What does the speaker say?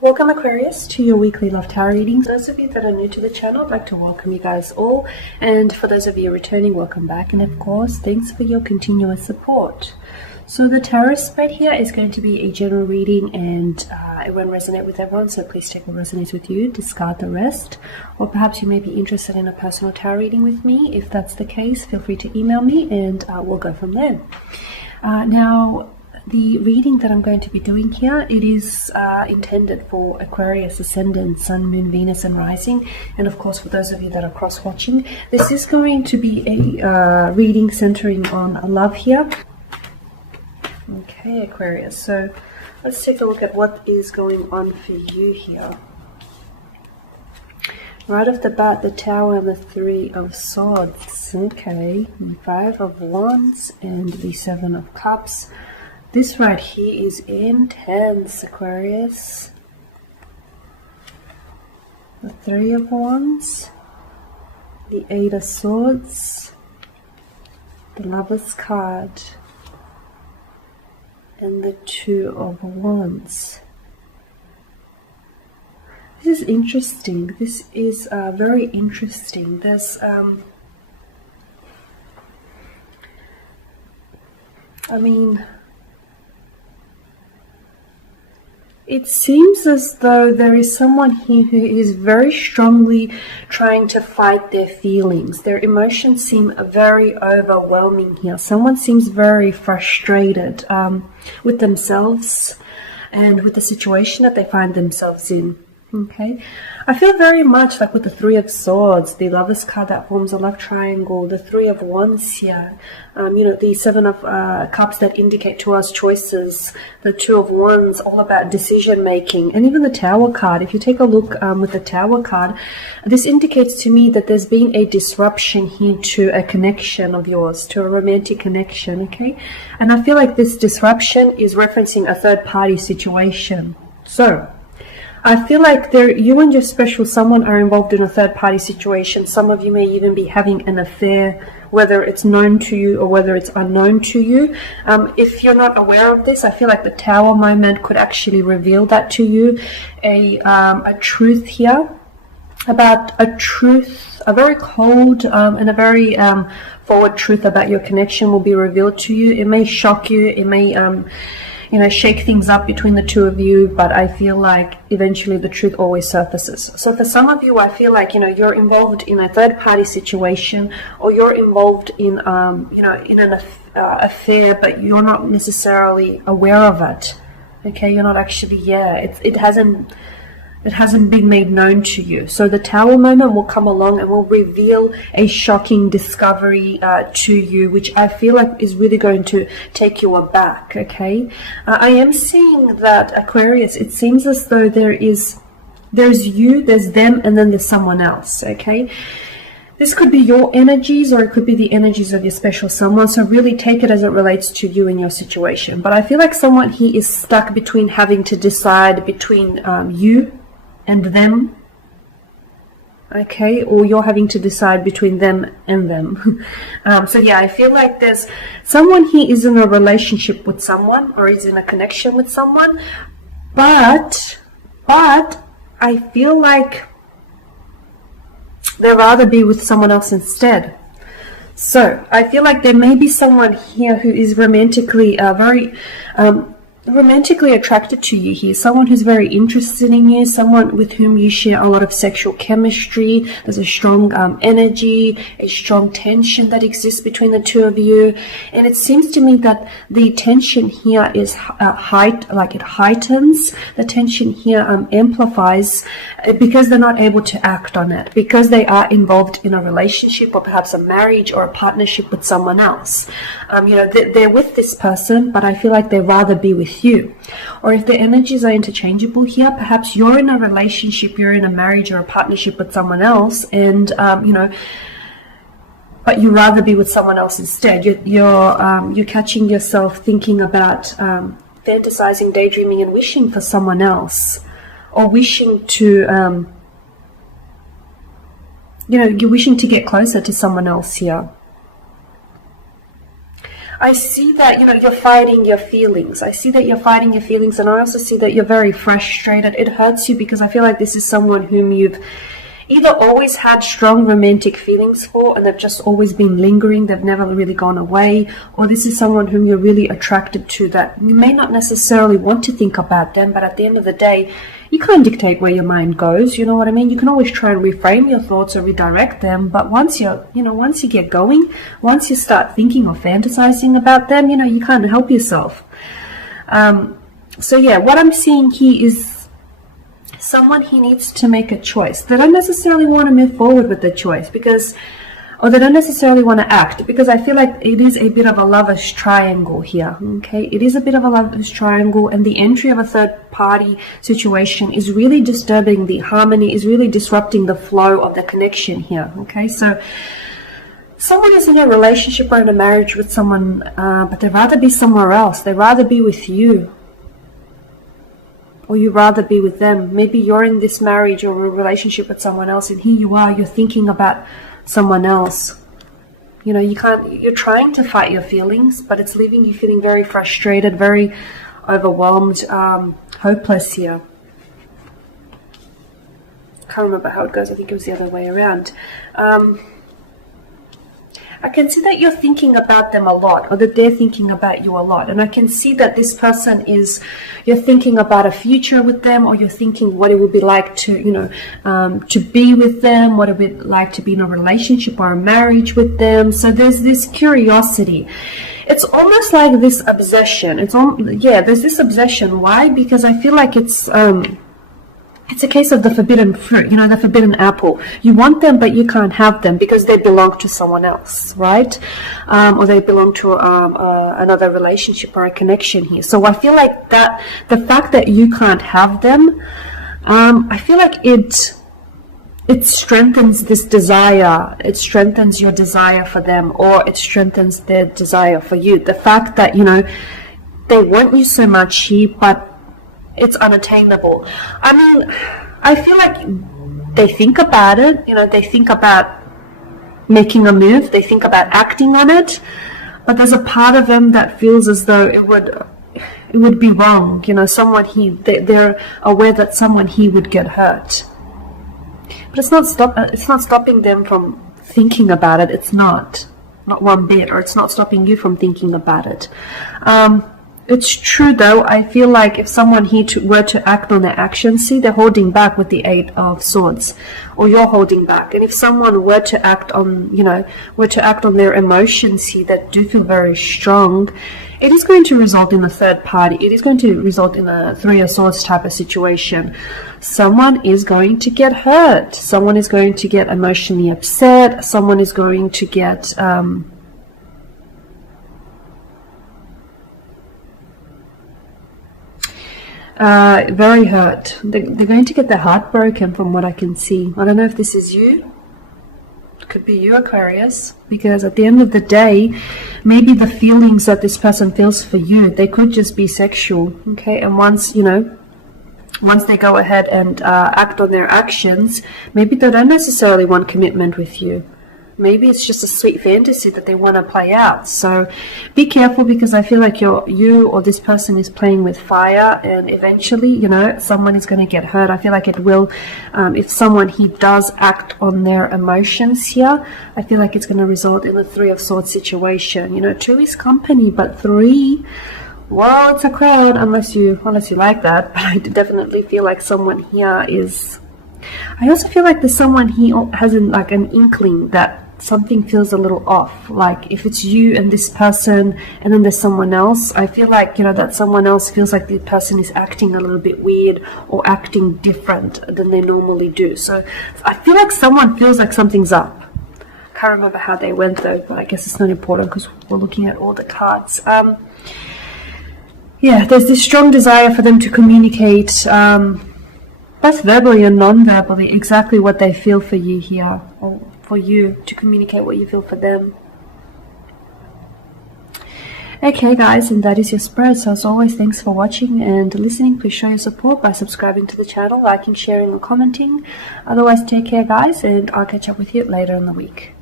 Welcome Aquarius to your weekly love tarot readings. Those of you that are new to the channel, I'd like to welcome you guys all, and for those of you returning, welcome back, and of course thanks for your continuous support. So the tarot spread here is going to be a general reading, and it won't resonate with everyone, so please take what resonates with you, discard the rest. Or perhaps you may be interested in a personal tarot reading with me. If that's the case, feel free to email me and we'll go from there. Now, the reading that I'm going to be doing here, it is intended for Aquarius, Ascendant, Sun, Moon, Venus, and Rising. And of course, for those of you that are cross-watching, this is going to be a reading centering on love here. Okay, Aquarius, so let's take a look at what is going on for you here. Right off the bat, the Tower and the Three of Swords. Okay, the Five of Wands and the Seven of Cups. This right here is intense, Aquarius. The Three of Wands, the Eight of Swords, the Lover's card, and the Two of Wands. This is interesting. This is very interesting. There's it seems as though there is someone here who is very strongly trying to fight their feelings. Their emotions seem very overwhelming here. Someone seems very frustrated with themselves and with the situation that they find themselves in. Okay, I feel very much like with the Three of Swords, the Lover's card that forms a love triangle, the Three of Wands here, the Seven of Cups that indicate to us choices, the Two of Wands all about decision making, and even the Tower card. If you take a look with the Tower card, this indicates to me that there's been a disruption here to a connection of yours, to a romantic connection, okay? And I feel like this disruption is referencing a third party situation. So I feel like you and your special someone are involved in a third-party situation. Some of you may even be having an affair, whether it's known to you or whether it's unknown to you. If you're not aware of this, I feel like the Tower moment could actually reveal that to you. A truth here, about a truth, a very cold and a very forward truth about your connection will be revealed to you. It may shock you. It may shake things up between the two of you, but I feel like eventually the truth always surfaces. So for some of you, I feel like, you're involved in a third-party situation, or you're involved in, in an affair, but you're not necessarily aware of it. Okay, you're not actually, it hasn't been made known to you. So the Tower moment will come along and will reveal a shocking discovery to you, which I feel like is really going to take you aback, okay? I am seeing that, Aquarius, it seems as though there's you, there's them, and then there's someone else, okay? This could be your energies, or it could be the energies of your special someone, so really take it as it relates to you and your situation. But I feel like someone here is stuck between having to decide between you and them, okay, or you're having to decide between them and them. So yeah, I feel like there's someone here is in a relationship with someone, or is in a connection with someone, but I feel like they'd rather be with someone else instead. So I feel like there may be someone here who is romantically romantically attracted to you here, someone who's very interested in you, someone with whom you share a lot of sexual chemistry. There's a strong energy, a strong tension that exists between the two of you, and it seems to me that the tension here is it heightens. The tension here amplifies because they're not able to act on it, because they are involved in a relationship or perhaps a marriage or a partnership with someone else. They're with this person, but I feel like they'd rather be with you. Or if the energies are interchangeable here, perhaps you're in a relationship, you're in a marriage or a partnership with someone else, and but you rather be with someone else instead. You're catching yourself thinking about fantasizing, daydreaming, and wishing for someone else, or wishing to you're wishing to get closer to someone else here. I see that, you know, you're fighting your feelings. I see that you're fighting your feelings, and I also see that you're very frustrated. It hurts you because I feel like this is someone whom you've either always had strong romantic feelings for and they've just always been lingering, they've never really gone away, or this is someone whom you're really attracted to that you may not necessarily want to think about them, but at the end of the day, you can't dictate where your mind goes, you know what I mean? You can always try and reframe your thoughts or redirect them, but once once you get going, once you start thinking or fantasizing about them, you know, you can't help yourself. So yeah, what I'm seeing here is someone he needs to make a choice. They don't necessarily want to move forward with the choice or they don't necessarily want to act, because I feel like it is a bit of a lover's triangle here, okay? It is a bit of a lover's triangle, and the entry of a third party situation is really disturbing the harmony, is really disrupting the flow of the connection here, okay? So someone is in a relationship or in a marriage with someone, but they'd rather be somewhere else. They'd rather be with you, or you'd rather be with them. Maybe you're in this marriage or a relationship with someone else, and here you are, you're thinking about someone else. You know, you're trying to fight your feelings, but it's leaving you feeling very frustrated, very overwhelmed, hopeless here. Can't remember how it goes. I think it was the other way around. I can see that you're thinking about them a lot, or that they're thinking about you a lot. And I can see that this person you're thinking about a future with them, or you're thinking what it would be like to, you know, to be with them, what it would be like to be in a relationship or a marriage with them. So there's this curiosity. It's almost like this obsession. There's this obsession. Why? Because I feel like it's a case of the forbidden fruit, you know, the forbidden apple. You want them, but you can't have them because they belong to someone else, right? Or they belong to another relationship or a connection here. So I feel like that the fact that you can't have them, I feel like it strengthens this desire. It strengthens your desire for them, or it strengthens their desire for you. The fact that, you know, they want you so much here, but it's unattainable. I mean, I feel like they think about it, you know, they think about making a move, they think about acting on it, but there's a part of them that feels as though it would be wrong, you know, they're aware that someone here would get hurt. But it's not stopping them from thinking about it. It's not one bit, or it's not stopping you from thinking about it. It's true though, I feel like if someone here were to act on their actions, see, they're holding back with the 8 of Swords, or you're holding back. And if someone were to act on, you know, their emotions here that do feel very strong, it is going to result in a third party. It is going to result in a 3 of Swords type of situation. Someone is going to get hurt. Someone is going to get emotionally upset. Someone is going to get, very hurt. They're going to get their heart broken from what I can see. I don't know if this is you. It could be you, Aquarius, because at the end of the day, maybe the feelings that this person feels for you, they could just be sexual, okay? And once they go ahead and act on their actions, maybe they don't necessarily want commitment with you. Maybe it's just a sweet fantasy that they want to play out. So be careful, because I feel like you or this person is playing with fire, and eventually, you know, someone is going to get hurt. I feel like it will, if someone does act on their emotions here, I feel like it's going to result in a 3 of Swords situation. You know, 2 is company, but 3, well, it's a crowd, unless you like that. But I definitely feel like someone here is, I also feel like there's someone here has an inkling that something feels a little off. Like if it's you and this person and then there's someone else, I feel like, you know, that someone else feels like the person is acting a little bit weird or acting different than they normally do. So I feel like someone feels like something's up. Can't remember how they went though, but I guess it's not important because we're looking at all the cards. Yeah, there's this strong desire for them to communicate, both verbally and non-verbally, exactly what they feel for you here, or for you to communicate what you feel for them. Okay guys, and that is your spread. So as always, thanks for watching and listening. Please show your support by subscribing to the channel, liking, sharing or commenting. Otherwise, take care guys, and I'll catch up with you later in the week.